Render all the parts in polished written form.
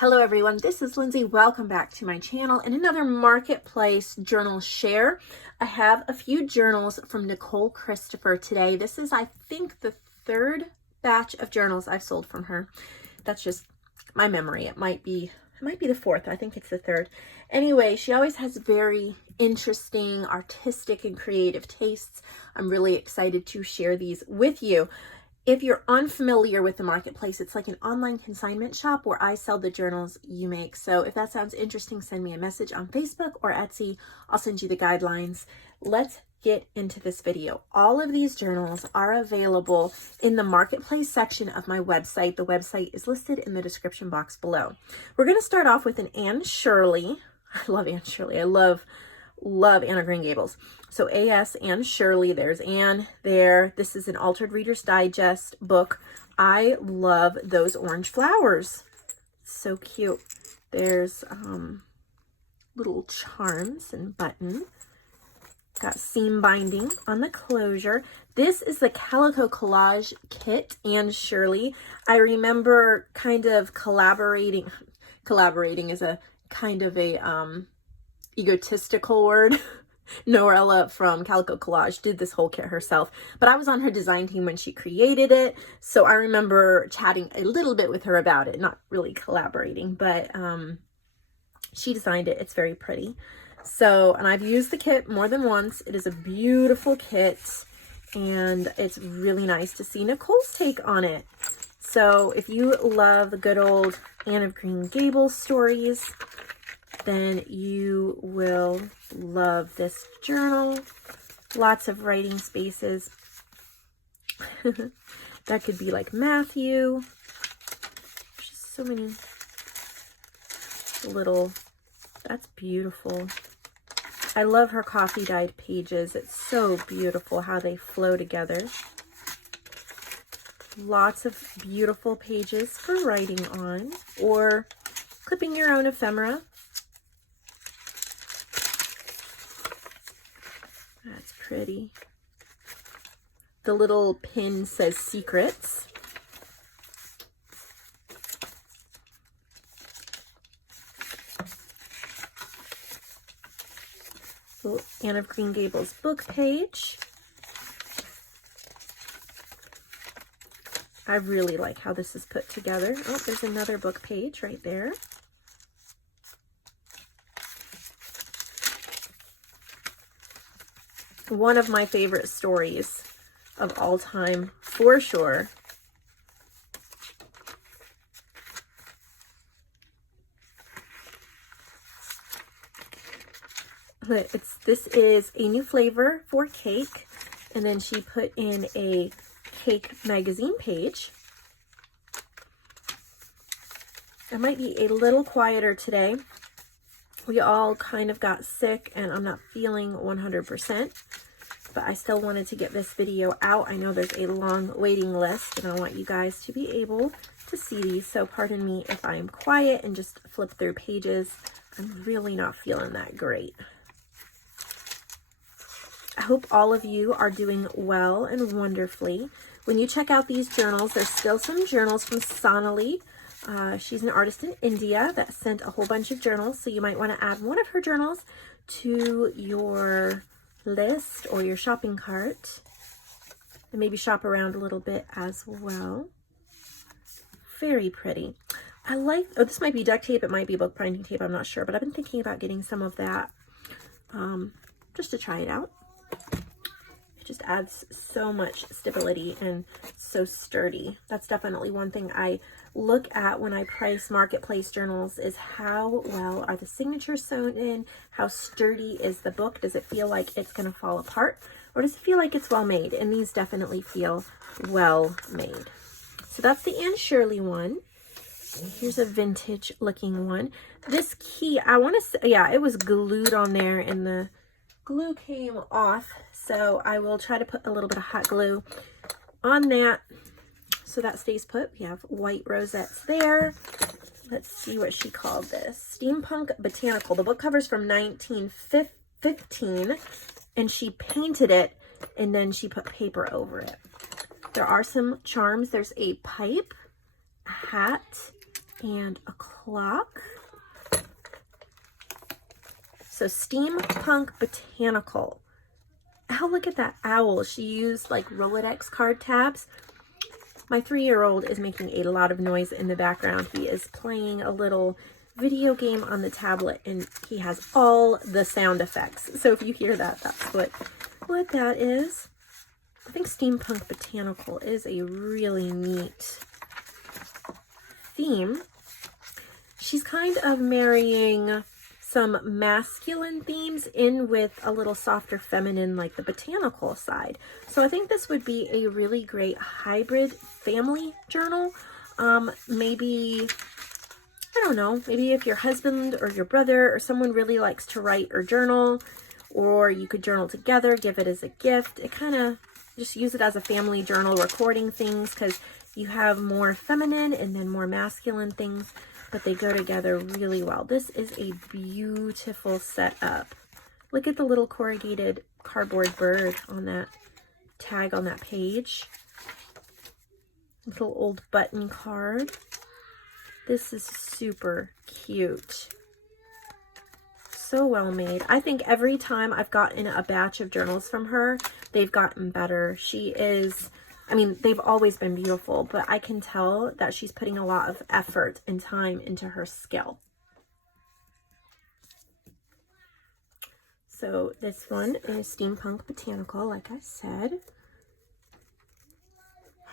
Hello everyone, this is Lindsay. Welcome back to my channel and another marketplace journal share. I have a few journals from Nicol Christopher today. This is, I think, the third batch of journals I've sold from her. That's just my memory. It might be the fourth. I think it's the third. Anyway, she always has very interesting, artistic, and creative tastes. I'm really excited to share these with you. If you're unfamiliar with the marketplace, it's like an online consignment shop where I sell the journals you make. So if that sounds interesting, send me a message on Facebook or Etsy. I'll send you the guidelines. Let's get into this video. All of these journals are available in the marketplace section of my website. The website is listed in the description box below. We're going to start off with an Anne Shirley. I love Anne Shirley. I love Anne of Green Gables. So AS Anne Shirley, there's Anne there. This is an Altered Reader's Digest book. I love those orange flowers. So cute. There's little charms and button. Got seam binding on the closure. This is the Calico Collage kit, Anne Shirley. I remember kind of collaborating is a kind of a egotistical word. Noella from Calico Collage did this whole kit herself, but I was on her design team when she created it, so I remember chatting a little bit with her about it, not really collaborating, but she designed it. It's very pretty. So, and I've used the kit more than once. It is a beautiful kit, and it's really nice to see Nicol's take on it. So if you love the good old Anne of Green Gables stories, then you will love this journal. Lots of writing spaces. That could be like Matthew. Just so many little, that's beautiful. I love her coffee dyed pages. It's so beautiful how they flow together. Lots of beautiful pages for writing on or clipping your own ephemera. That's pretty. The little pin says secrets. Little Anne of Green Gables book page. I really like how this is put together. Oh, there's another book page right there. One of my favorite stories of all time, for sure. This is a new flavor for cake, and then she put in a cake magazine page. I might be a little quieter today. We all kind of got sick and I'm not feeling 100%, but I still wanted to get this video out. I know there's a long waiting list and I want you guys to be able to see these. So pardon me if I'm quiet and just flip through pages. I'm really not feeling that great. I hope all of you are doing well and wonderfully. When you check out these journals, there's still some journals from Sonali. She's an artist in India that sent a whole bunch of journals, so you might want to add one of her journals to your list or your shopping cart, and maybe shop around a little bit as well. Very pretty. I like, oh, this might be duct tape, it might be book binding tape, I'm not sure, but I've been thinking about getting some of that just to try it out. It just adds so much stability and so sturdy. That's definitely one thing I look at when I price marketplace journals, is how well are the signatures sewn in, how sturdy is the book, does it feel like it's going to fall apart, or does it feel like it's well made? And these definitely feel well made. So that's the Anne Shirley one. Here's a vintage looking one. This key, I want to say, yeah, it was glued on there and the glue came off, so I will try to put a little bit of hot glue on that so that stays put. We have white rosettes there. Let's see what she called this. Steampunk Botanical. The book cover's from 1915, and she painted it, and then she put paper over it. There are some charms. There's a pipe, a hat, and a clock. So Steampunk Botanical. Oh, look at that owl. She used like Rolodex card tabs. My 3-year-old is making a lot of noise in the background. He is playing a little video game on the tablet, and he has all the sound effects. So if you hear that, that's what that is. I think Steampunk Botanical is a really neat theme. She's kind of marrying some masculine themes in with a little softer feminine, like the botanical side. So I think this would be a really great hybrid family journal. Maybe, I don't know, maybe if your husband or your brother or someone really likes to write or journal, or you could journal together, give it as a gift. It kind of just use it as a family journal, recording things, because you have more feminine and then more masculine things, but they go together really well. This is a beautiful setup. Look at the little corrugated cardboard bird on that tag on that page. Little old button card. This is super cute. So well made. I think every time I've gotten a batch of journals from her, they've gotten better. She is, I mean, they've always been beautiful, but I can tell that she's putting a lot of effort and time into her skill. So this one is Steampunk Botanical, like I said.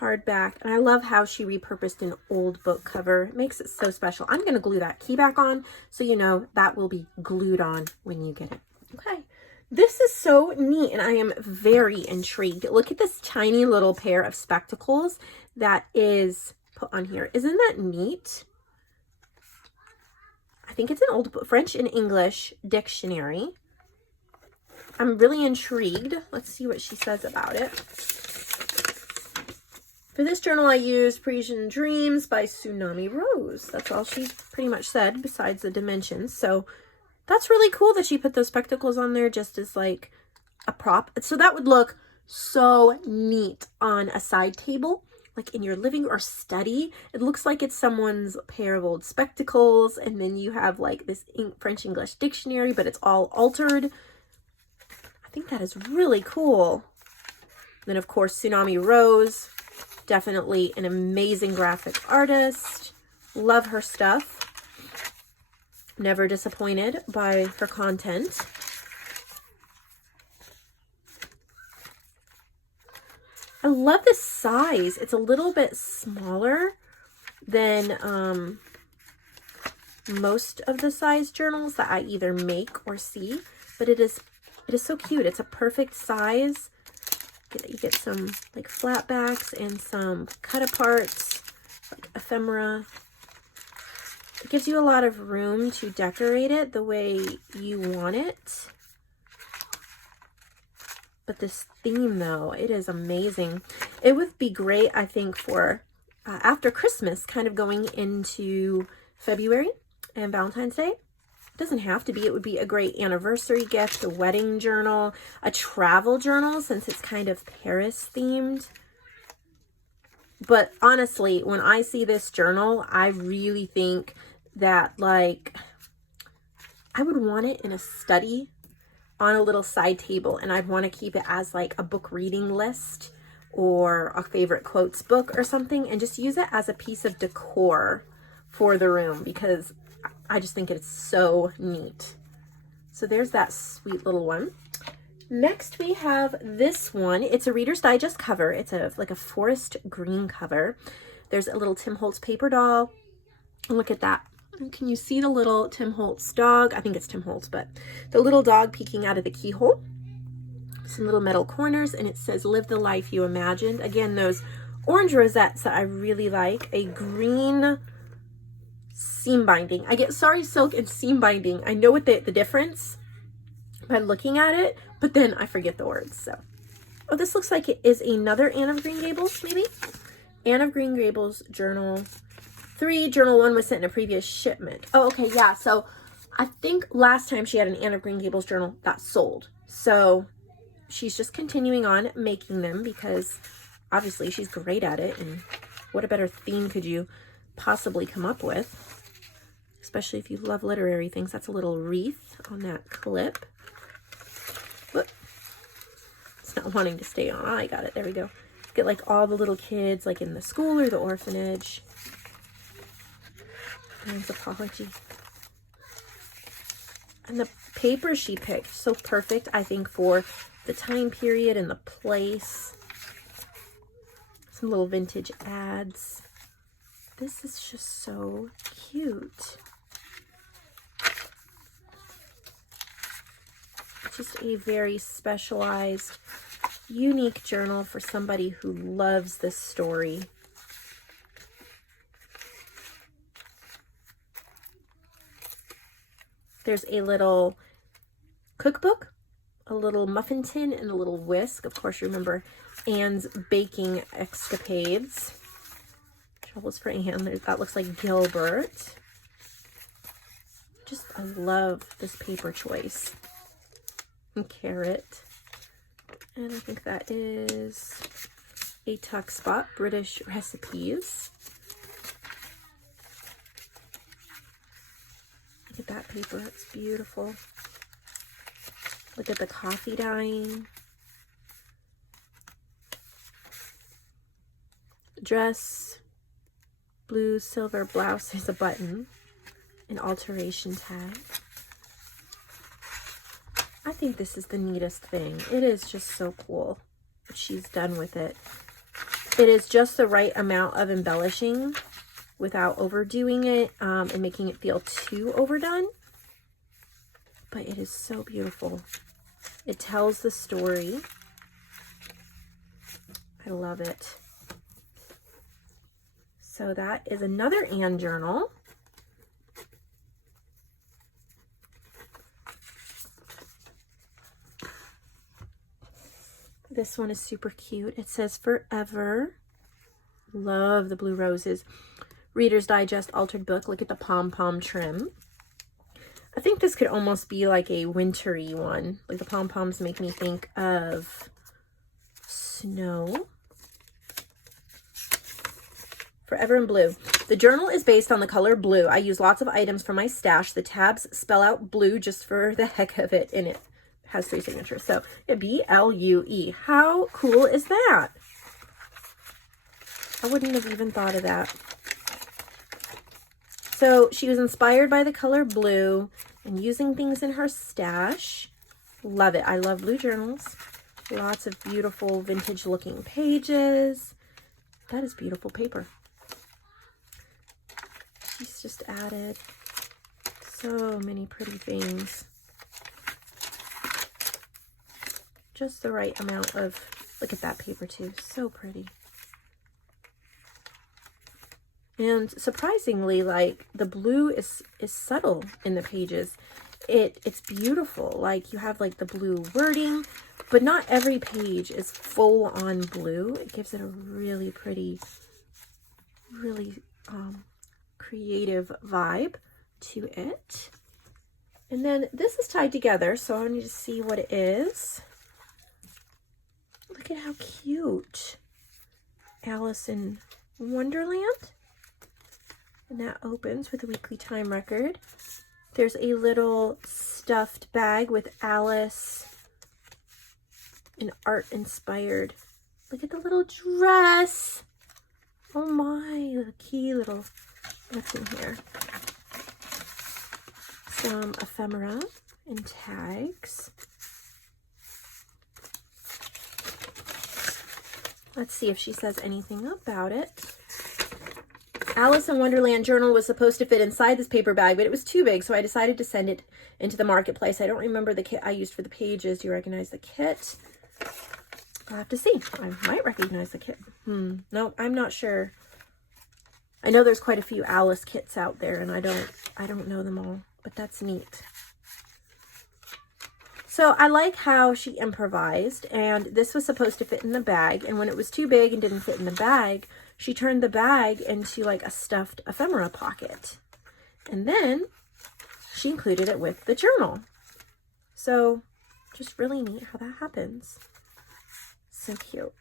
Hardback, and I love how she repurposed an old book cover. It makes it so special. I'm going to glue that key back on so you know that will be glued on when you get it. Okay, this is so neat, and I am very intrigued. Look at this tiny little pair of spectacles that is put on here. Isn't that neat? I think it's an old French and English dictionary. I'm really intrigued. Let's see what she says about it. For this journal, I used Parisian Dreams by Tsunami Rose. That's all she pretty much said, besides the dimensions. So that's really cool that she put those spectacles on there just as like a prop. So that would look so neat on a side table, like in your living or study. It looks like it's someone's pair of old spectacles, and then you have like this French-English dictionary, but it's all altered. I think that is really cool. Then, of course, Tsunami Rose. Definitely an amazing graphic artist. Love her stuff. Never disappointed by her content. I love the size. It's a little bit smaller than most of the size journals that I either make or see, but it is so cute. It's a perfect size. You get some like flat backs and some cut aparts, like ephemera. It gives you a lot of room to decorate it the way you want it. But this theme though, it is amazing. It would be great, I think, for after Christmas, kind of going into February and Valentine's Day. It doesn't have to be. It would be a great anniversary gift, a wedding journal, a travel journal, since it's kind of Paris themed. But honestly, when I see this journal, I really think that like I would want it in a study on a little side table, and I'd want to keep it as like a book reading list or a favorite quotes book or something, and just use it as a piece of decor for the room, because I just think it's so neat. So there's that sweet little one. Next we have this one. It's a Reader's Digest cover. It's like a forest green cover. There's a little Tim Holtz paper doll. Look at that. Can you see the little Tim Holtz dog? I think it's Tim Holtz, but the little dog peeking out of the keyhole. Some little metal corners, and it says, "Live the life you imagined." Again, those orange rosettes that I really like. A green seam binding. I get Sari Silk and seam binding. I know what the difference by looking at it, but then I forget the words. So, oh, this looks like it is another Anne of Green Gables, maybe? Anne of Green Gables journal 3. Journal 1 was sent in a previous shipment. Oh, okay, yeah. So I think last time she had an Anne of Green Gables journal that sold. So she's just continuing on making them because obviously she's great at it. And what a better theme could you possibly come up with? especially if you love literary things. That's a little wreath on that clip. Whoop. It's not wanting to stay on. Oh, I got it. There we go. Get like all the little kids like in the school or the orphanage. Anne's apology. And the paper she picked, so perfect, I think, for the time period and the place. Some little vintage ads. This is just so cute. Just a very specialized, unique journal for somebody who loves this story. There's a little cookbook, a little muffin tin, and a little whisk. Of course, you remember Anne's baking escapades. Troubles for Anne. That looks like Gilbert. Just, I love this paper choice. And carrot. And I think that is a tuck spot, British recipes. Look at that paper, it's beautiful. Look at the coffee dyeing. Dress, blue, silver blouse, there's a button, an alteration tag. I think this is the neatest thing. It is just so cool what she's done with it. It is just the right amount of embellishing without overdoing it and making it feel too overdone. But it is so beautiful. It tells the story. I love it. So that is another Anne journal. This one is super cute. It says forever. Love the blue roses. Reader's Digest altered book. Look at the pom-pom trim. I think this could almost be like a wintry one. Like the pom-poms make me think of snow. Forever in blue. The journal is based on the color blue. I use lots of items from my stash. The tabs spell out blue just for the heck of it, and it has 3 signatures. So B-L-U-E. How cool is that? I wouldn't have even thought of that. So she was inspired by the color blue and using things in her stash. Love it. I love blue journals. Lots of beautiful vintage looking pages. That is beautiful paper. She's just added so many pretty things. Just the right amount of, look at that paper too, so pretty. And surprisingly, like the blue is subtle in the pages. It's beautiful. Like you have like the blue wording, but not every page is full on blue. It gives it a really pretty, really creative vibe to it. And then this is tied together, so I need to see what it is. Look at how cute. Alice in Wonderland. And that opens with a weekly time record. There's a little stuffed bag with Alice. An art inspired. Look at the little dress. Oh my, the key little, what's in here? Some ephemera and tags. Let's see if she says anything about it. Alice in Wonderland journal was supposed to fit inside this paper bag, but it was too big, so I decided to send it into the marketplace. I don't remember the kit I used for the pages. Do you recognize the kit? I'll have to see. I might recognize the kit. No, I'm not sure. I know there's quite a few Alice kits out there, and I don't know them all, but that's neat. So I like how she improvised, and this was supposed to fit in the bag, and when it was too big and didn't fit in the bag, she turned the bag into like a stuffed ephemera pocket. And then she included it with the journal. So just really neat how that happens. So cute.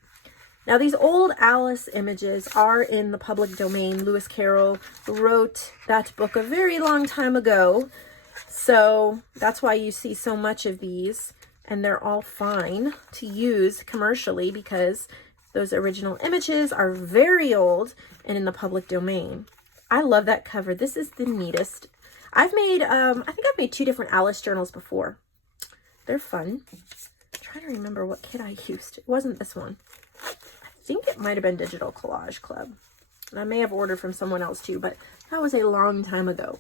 Now, these old Alice images are in the public domain. Lewis Carroll wrote that book a very long time ago. So that's why you see so much of these, and they're all fine to use commercially because those original images are very old and in the public domain. I love that cover. This is the neatest. I've made, I think I've made 2 different Alice journals before. They're fun. I'm trying to remember what kit I used. It wasn't this one. I think it might have been Digital Collage Club. And I may have ordered from someone else too, but that was a long time ago.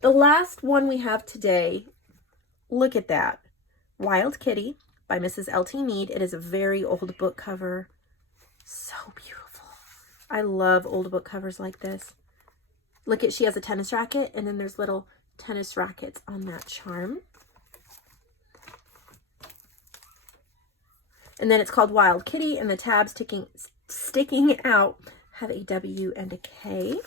The last one we have today, look at that. Wild Kitty by Mrs. L.T. Mead. It is a very old book cover. So beautiful. I love old book covers like this. Look at, she has a tennis racket, and then there's little tennis rackets on that charm. And then it's called Wild Kitty, and the tabs sticking out have a W and a K.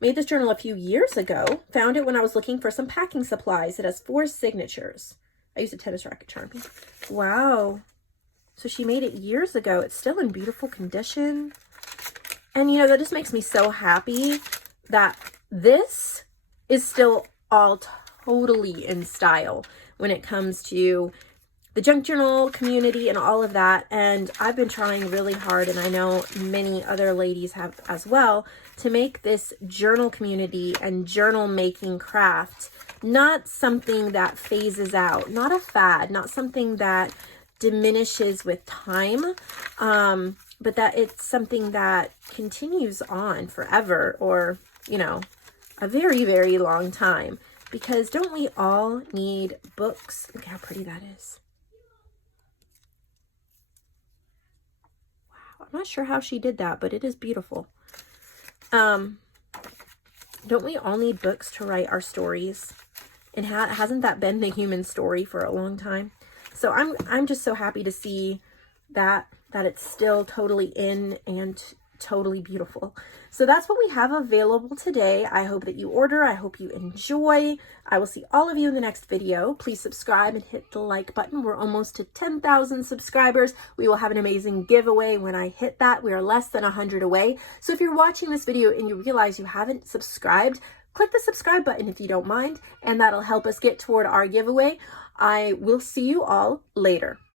Made this journal a few years ago. Found it when I was looking for some packing supplies. It has 4 signatures. I used a tennis racket charming. Wow. So she made it years ago. It's still in beautiful condition. And you know, that just makes me so happy that this is still all totally in style when it comes to the junk journal community and all of that. And I've been trying really hard, and I know many other ladies have as well, to make this journal community and journal making craft not something that phases out, not a fad, not something that diminishes with time, but that it's something that continues on forever, or, you know, a very, very long time. Because don't we all need books? Look how pretty that is. I'm not sure how she did that, but it is beautiful. Don't we all need books to write our stories? And hasn't that been the human story for a long time? So I'm just so happy to see that it's still totally in and totally beautiful. So that's what we have available today. I hope that you order. I hope you enjoy. I will see all of you in the next video. Please subscribe and hit the like button. We're almost to 10,000 subscribers. We will have an amazing giveaway when I hit that. We are less than 100 away. So if you're watching this video and you realize you haven't subscribed, click the subscribe button if you don't mind, and that'll help us get toward our giveaway. I will see you all later.